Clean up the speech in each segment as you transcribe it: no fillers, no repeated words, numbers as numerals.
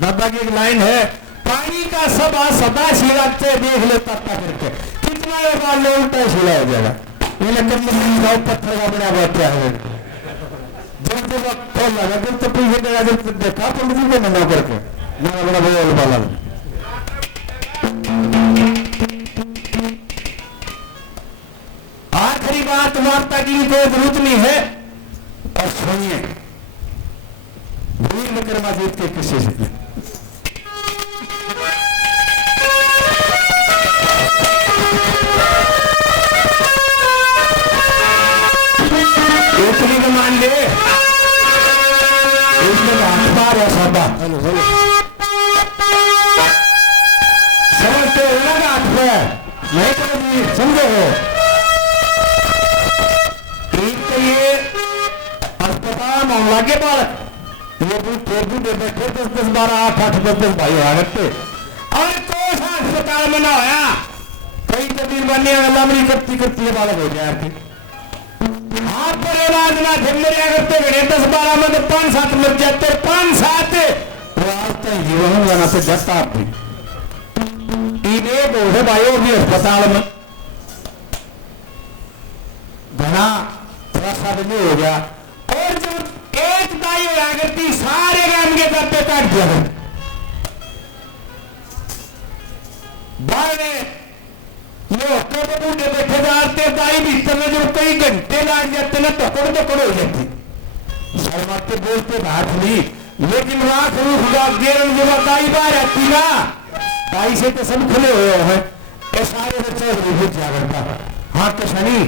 दादा की एक लाइन है, पानी का सबा सदा छिड़कते देख ले तत्ता करके, कितना बार ले उल्टा छिड़ा हो जाएगा। ये पत्थर का बना बैठा है जब जब खोल लगा जब तो पीछे जब देखा पंडित जी को मना करके ना बड़ा बोल वाला। आखिरी बात वार्ता की कोई जरूरत नहीं है और सुनिए वीर विक्रमादित्य के किस्से से। को मान ले अखबार है सौदा समझते हो ना बात है नहीं कभी समझो हो। एक तो ये अस्पताल मामला के बालक ये बैठे 10-10 12 8-8 10-10 भाई आ गए और कोई अस्पताल में ना होया कई तबीर बनने वाला मेरी करती है बालक हो गया थे। आप पर इलाज ना थे मेरे करते गए 10-12 में तो 5-7 मर जाते 5-7 जीवन जाना से जता थी बोले भाई वो भी अस्पताल में घना थोड़ा सा भी हो गया और जब एक दाई होया करती सारे गांव के दत्ते काट दिया बाहर बूढ़े बैठे जाते दाई भीतर में जो कई घंटे लग जाते ना टकड़ हो जाती शर्माते बोलते बात नहीं लेकिन राख रूख गेरन जो दाई बाहर आती ना दाई से तो सब खुले हुए हैं ये सारे बच्चे भूत जागरता हाँ किसानी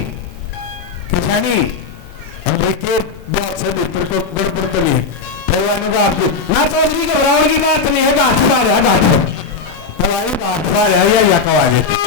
हम देखिए बहुत से मित्र को गड़बड़ तो नहीं परिवार का आपको ना चौधरी घबराने की बात नहीं है गाठ पा रहा गाठ हमारी गाठ पा रहा या कवा देती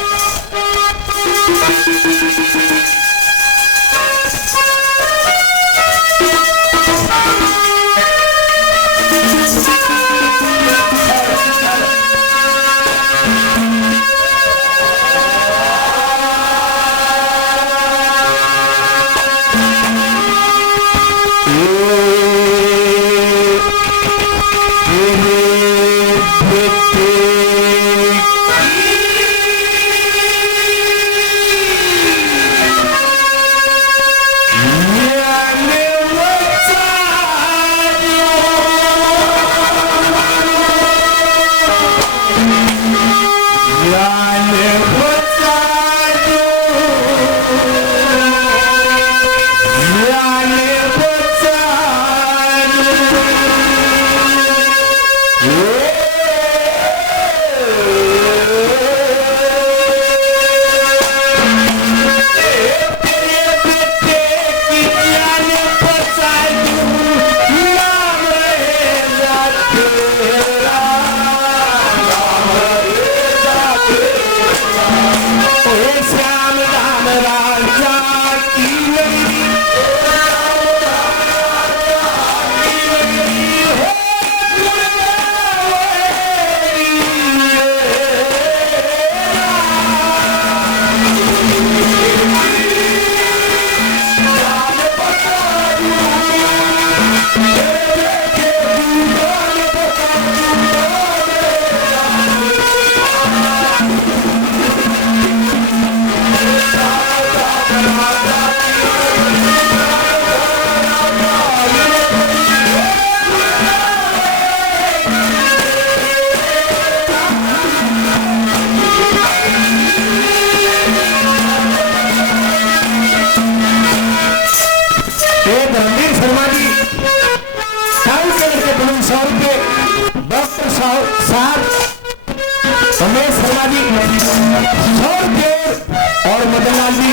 और मदनलाल जी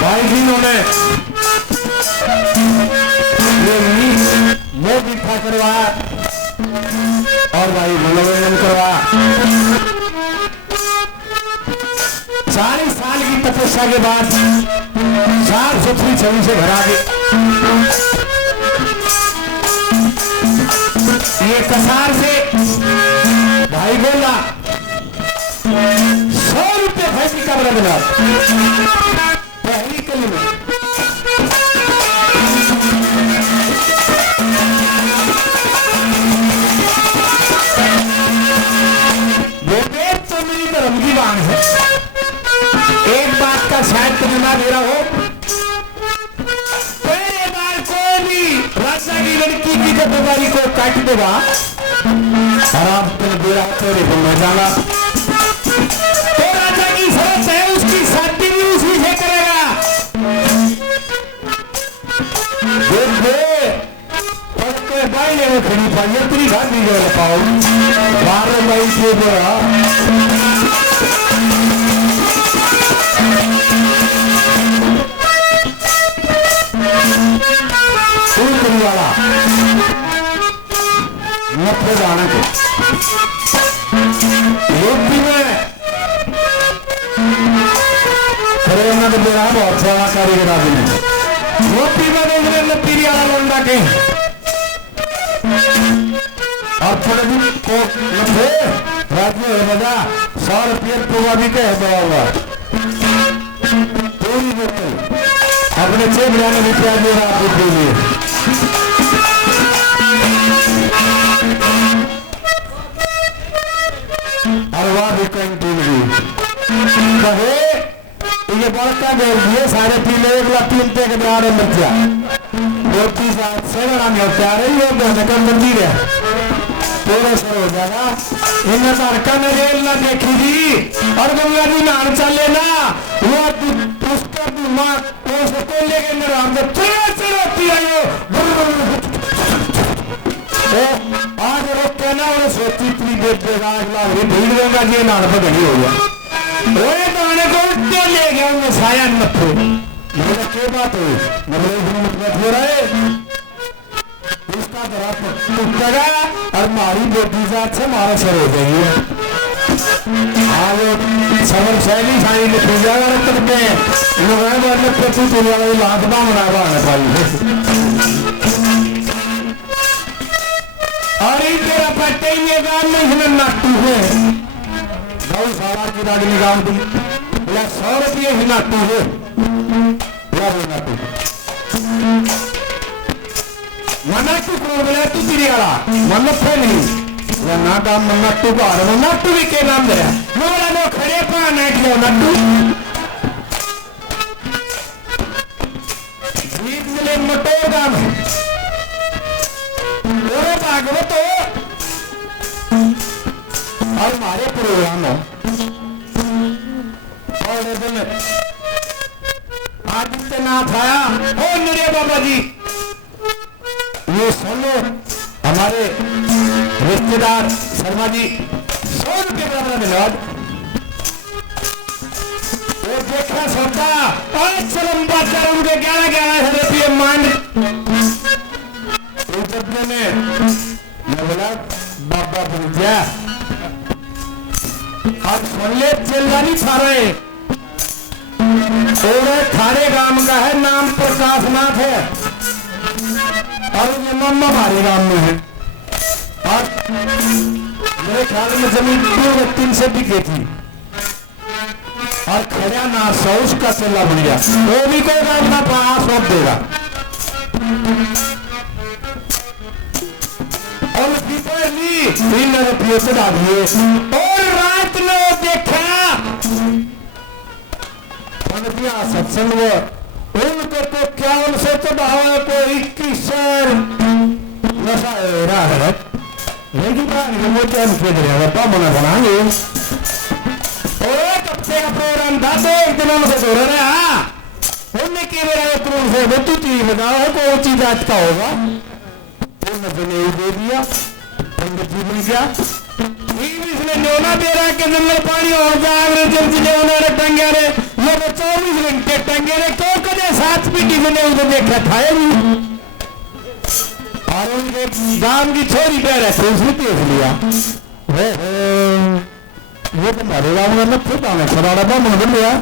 भाई जी ने मुंह मीठा करवाया और भाई मनोरंजन करवाया 40 साल की तपस्या के बाद साफ सुथरी छवि से भरा के ये कसार से भाई बोला 100 रुपये फैसली का बड़ा बना पहली कली में दबारी को काट देगा आराम से बेरा तेरे को मैं जाना तो राजा की शर्त है उसकी शादी भी उसी से करेगा देखो भाई ने वो खड़ी पाई तेरी शादी जो पाओ 12 मई से बोला वाला नफे जाने के यूपी में तो मेरा बहुत सारा कारीगर आदमी यूपी में देखने लतीरी वाला लोंडा के और थोड़े दिन को नफे राज्य है बजा 100 रुपये पूरा भी कह होगा पूरी बोतल अपने 6 महीने रुपया दे रहा आपको लिए कहे ये बड़का बोल दिए 3.5 लाख 3 के बिहार में बच्चा 2-3 साल से बड़ा नहीं होता रही है नकल मंदिर है पूरा सर हो जाएगा इन्हें लड़का ने रेल ना देखी थी और गंगा जी नान चले ना वो उसका दिमाग उसको लेके मेरा अंदर चलोती है आज लोग कहना और सोची इतनी देर देगा भीड़ गंगा जी नान पर घड़ी हो गया दाने को उल्टे ले गया उन्हें साया नफे मेरा क्या बात है मतलब हो रहा है उसका जरा टूटेगा और मारी बेटी जात से मारा सर हो जाएगी आज समर शैली सारी ने पूजा करते हैं लोग प्रति पूजा लादमा मनावा पाई और तेरा पट्टे ये गांव में हिलन नाटू है गौशाला की दादी निकाल दी बोला 100 रुपये ही नाटू है नाटू मनाटू को बोला तू तेरी वाला मनफे नहीं ना काम मनाटू को आ रहा मनाटू भी के नाम दे बोला नो खड़े पा नाट लो नाटू जीत मिले मटोर गांव है पूरे भागवत और हमारे प्रोग्राम और आदित्यनाथ आया ओ नरे बाबा जी ये सुनो हमारे रिश्तेदार शर्मा जी 100 रुपये बराबर मिला वो देखा सोचा लंबा चल उनके 11,000 रुपये मांग मैं बोला बाबा बोल गया आज सुन ले चिल्लानी थारे थारे गांव का है नाम प्रकाशनाथ है और ये मम्मा हमारे गांव में है और मेरे ख्याल में जमीन 2-3 से बिके थी और खड़ा ना सौस का चला बन गया वो भी कोई गांव का पास सौंप देगा और इन रुपये से डालिए और रात में देखा सत्संग उनको तो क्या उनसे तो भाव को 21 नशा है लेकिन मोटे मना बनाएंगे और एक हफ्ते का प्रोग्राम था तो एक दिन उनसे जोड़ रहा उनने की मेरा करोड़ से वो तू चीज बताओ कौन चीज आज का होगा दे दिया पंडित जी मिल गया इसने न्योना दे रहा के जंगल पानी और जागरे जब जिले उन्होंने टंगे रे ये 24 घंटे टंगे रे तो कदे 7 पीटी मैंने उनको देखा था और उनके गांव की छोरी पैर है उसने देख लिया ये तो हमारे गांव में खुद आना सराड़ा बम बन गया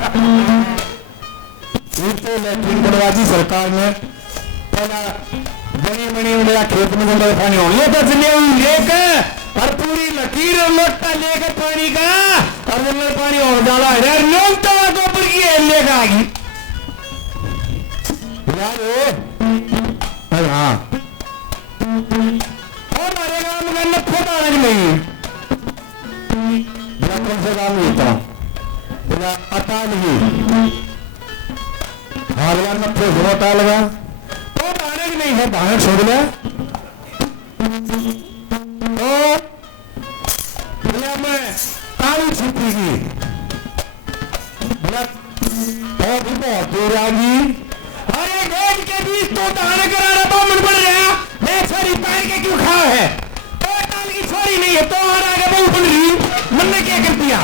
तो लैट्रिन बनवाजी सरकार ने पहला बनी मेरा खेत में गंदा पानी हो ये तो लेकर और पूरी लकीर लोटा लेकर पानी का और जंगल पानी और डाला है लोटा गोबर की लेकर आ गई हाँ और हमारे गांव में नफे डालने नहीं कौन से गांव में होता अटा नहीं हाँ नफे घोटा लगा तो डालने नहीं है बाहर छोड़ गया तो भैया मैं काली छिपी की बहुत दूर आगी। अरे गोद के बीच तो दाने करारा बामन बन गया। मैं छोरी पैर के क्यों खा है? तो ताल की छोरी नहीं है तो और आगे बहु बन रही। मन ने क्या कर दिया?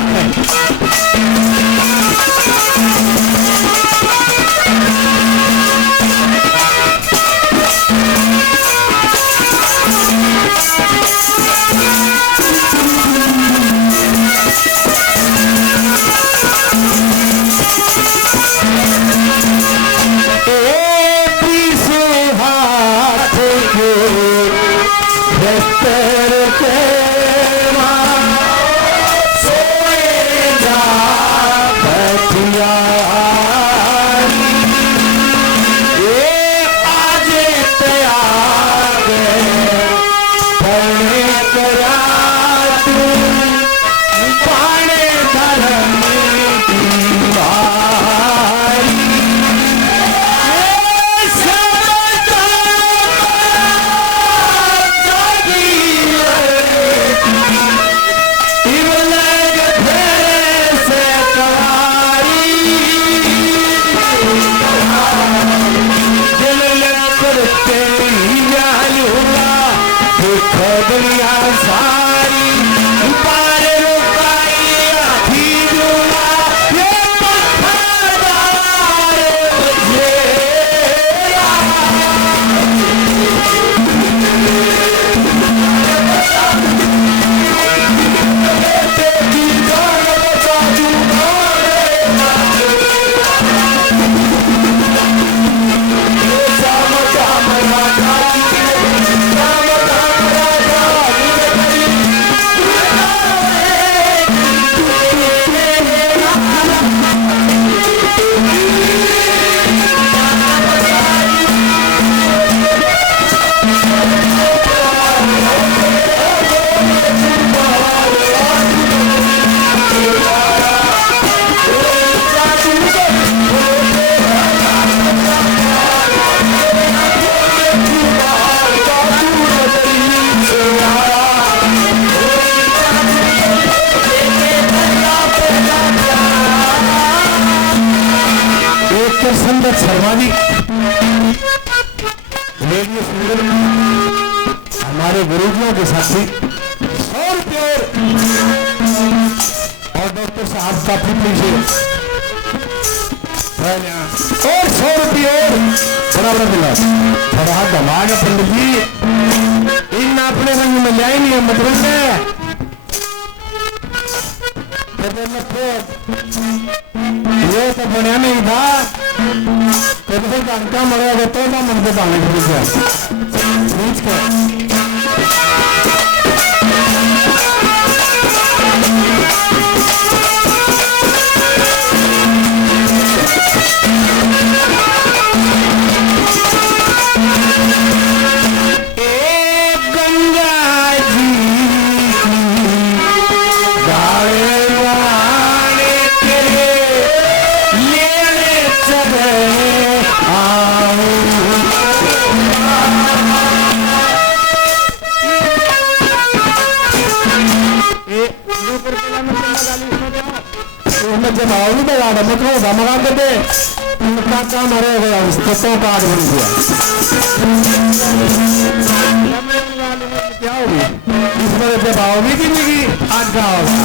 संदत शर्मा जी रेडियो सिंगर हमारे गुरुजियों के साथी 100 रुपये और डॉक्टर साहब का फिर से और 100 रुपये बराबर मिला। थोड़ा दमाग है पंडित जी इन अपने रंग में जाए नहीं मतलब है ये तो बनया नहीं था तो जानका मरेगा तो ना मन के पानी खरीद मगा करते काम रहेगा कार्ड बन गया क्या होगी इस वजह से भावगी जिंदगी आज का होगा।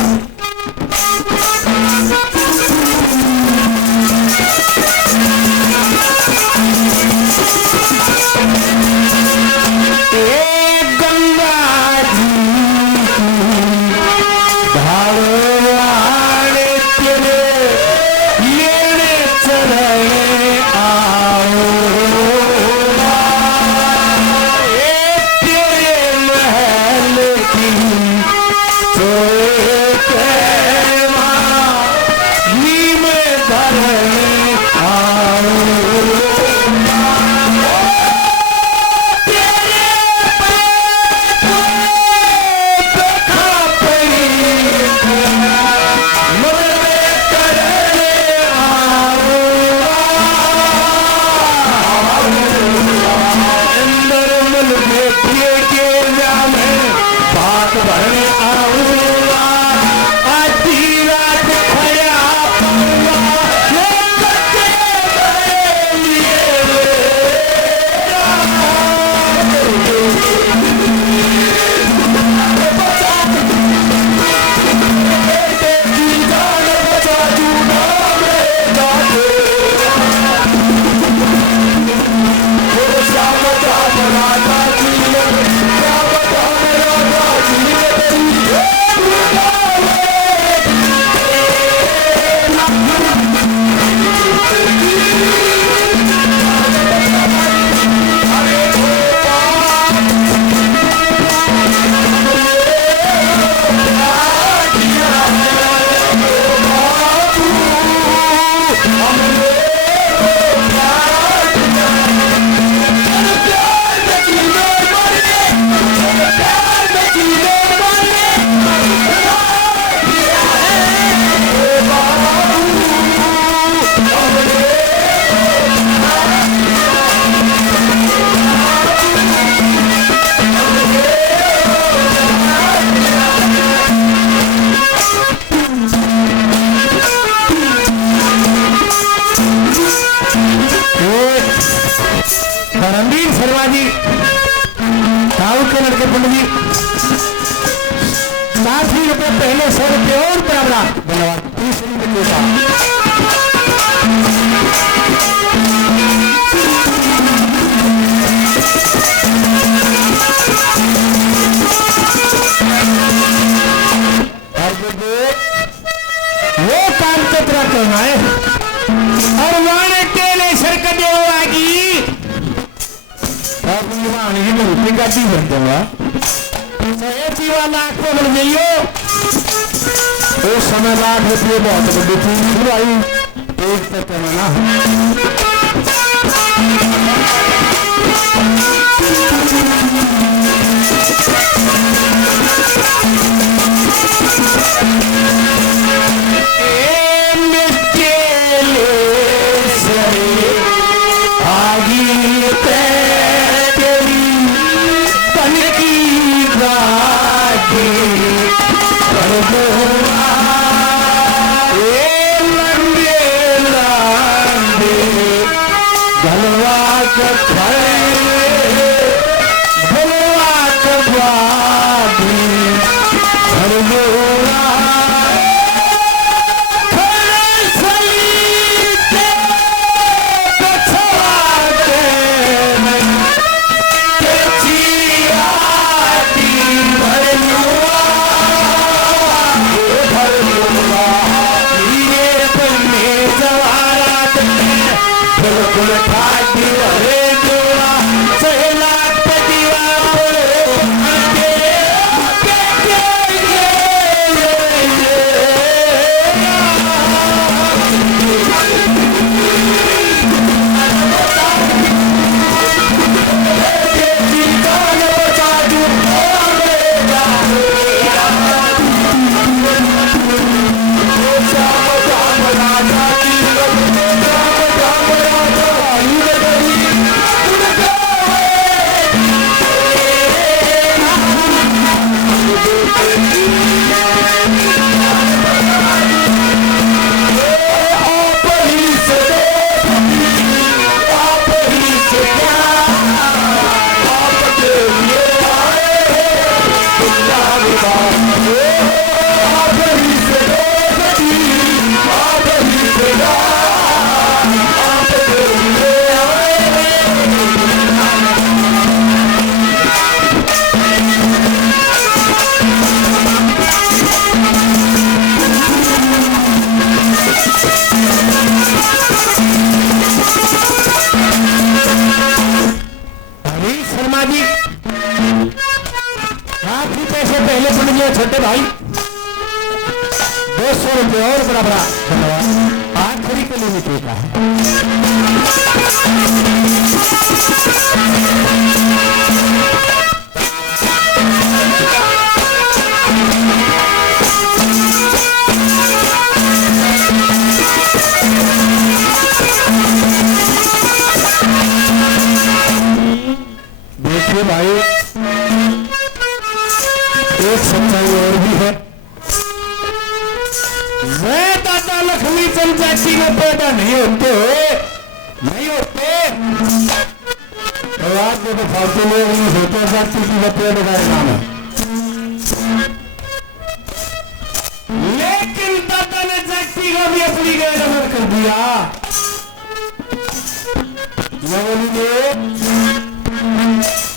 ₹60 पहले 100 रुपये और बराबर धन्यवाद। तीसरी विजेता वो काम चतरा करना है और वाणे तेले सरक देवागी और वाणी की मुक्ति का दी बन दूंगा ऐसी वाला आंखों में जाइयो उस समय ₹1,00,000 बहुत बड़ी चीज आई एक तक ना छोटे भाई 200 रुपये और बराबर धन्यवाद। आखिरी किलोमीटर का है देखिए भाई एक सच्चाई और भी है। मैं दादा लक्ष्मी चंद जाति में पैदा नहीं होते तो आज जब फालतू लोग नहीं होते जाति की बतिया लगाए नाम है, लेकिन दादा ने जाति का भी अपनी गैरमर कर दिया।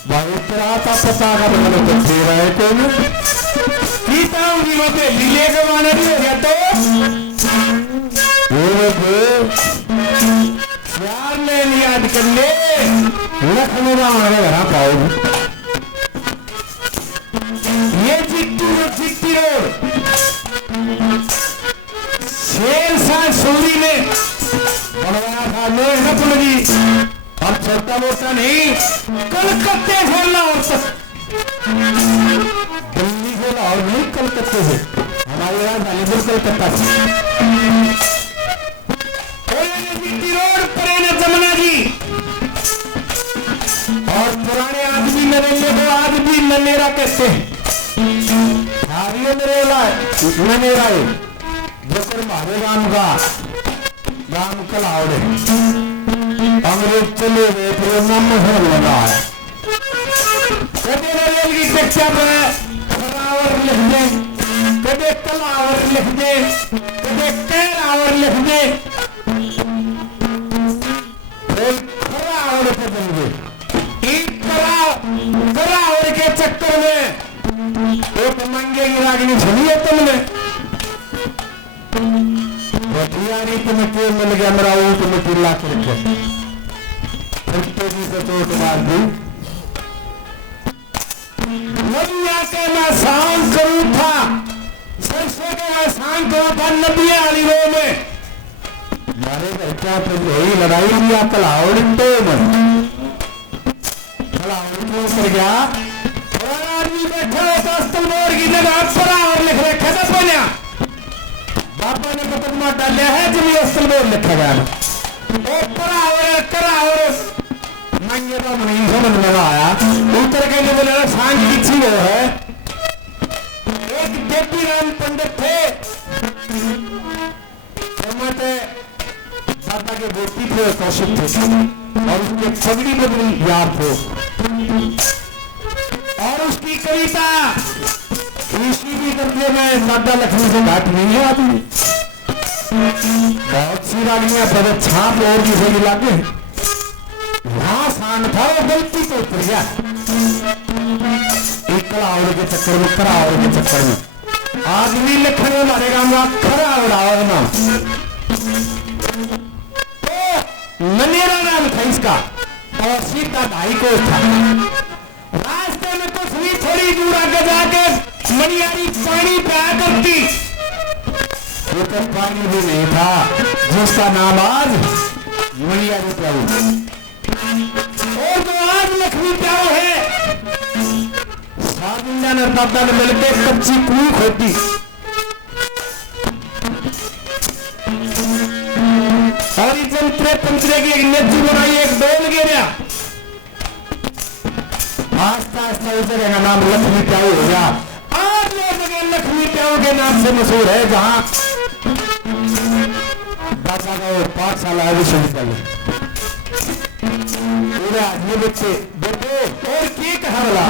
भाई तेरा था पता का मतलब तो दे रहे कौन पे लीले के माने भी हो गया तो यार ले लिया कर ले लखनऊ में हमारे घर पाओगे ये चिट्टी रोड शेरशाह सूरी में बनवाया था लोग न पुलगी अब छोटा मोटा नहीं कलकत्ते से लाहौर तक, दिल्ली से लाहौर नहीं कलकत्ते से, हमारी राजधानी कलकत्ता से रोड पर जमुना जी और पुराने आदमी नरेले को आज भी ननेरा कहते हैं। ननेरा जो हमारे राम कलावड़े अंग्रेज चले गए तो नाम है की शिक्षा में खरावर लिख दे, कदे कलावर लिख दे, कदे कहरावर लिख दे, खरावर पे बन गए। खरावर के चक्कर में एक मंगे की रागनी सुनी है तुमने? बठियारी तुम्हें क्यों मिल गया मेरा वो तुम्हें चिल्ला कर रखे जी से चोट मार दी। नबिया के मैं सांग करूं था, सरसों के मैं सांग करूं था नबिया वाली रो में मारे बच्चा तो यही लड़ाई लिया कलावड़ तो कलावड़ क्यों कर गया? और आदमी बैठा होता अस्तलमोर की जगह खरावर लिख रखे था बना बापा ने मुकदमा डाला है जब अस्तलमोर लिखा गया करावर मंगे तो नहीं समझ में आया। उत्तर के लिए बोले सांग किसी वो है। एक देवी राम पंडित थे, दादा के बेटी थे, कौशिक थे और उसके पगड़ी बदली यार थे और उसकी कविता ऋषि भी दर्जे में दादा लक्ष्मी से घाट नहीं है आदमी। बहुत सी रानियां बड़े छाप और भी सही लागे वहां शान था वो गलती तो उतर गया एक कलावड़ के चक्कर में खरावड़ के चक्कर में आदमी लिखने मारेगा मैं खरावड़ ना तो मनेरा नाम था इसका और सीता भाई को था। रास्ते में कुछ भी थोड़ी दूर आगे जाके मनियारी पानी पिया करती, वो तो पानी भी नहीं था जिसका नाम आज मनियारी प्याऊ और जो आज लक्ष्मी प्याऊ है। साजिंदा ने दादा ने मिलकर कच्ची कुएं खोदी और जंतरे पंतरे की एक नदी बनाई, एक डोल गिरा, आस्ता आस्ता उसे नाम लक्ष्मी प्याऊ हो गया। आज वो जगह लक्ष्मी प्याऊ के नाम से मशहूर है जहां दादा का वो पाठशाला है विश्वविद्यालय। पूरे आदमी बच्चे देखो और की कहा बोला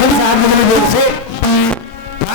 संसार में मेरे लोग से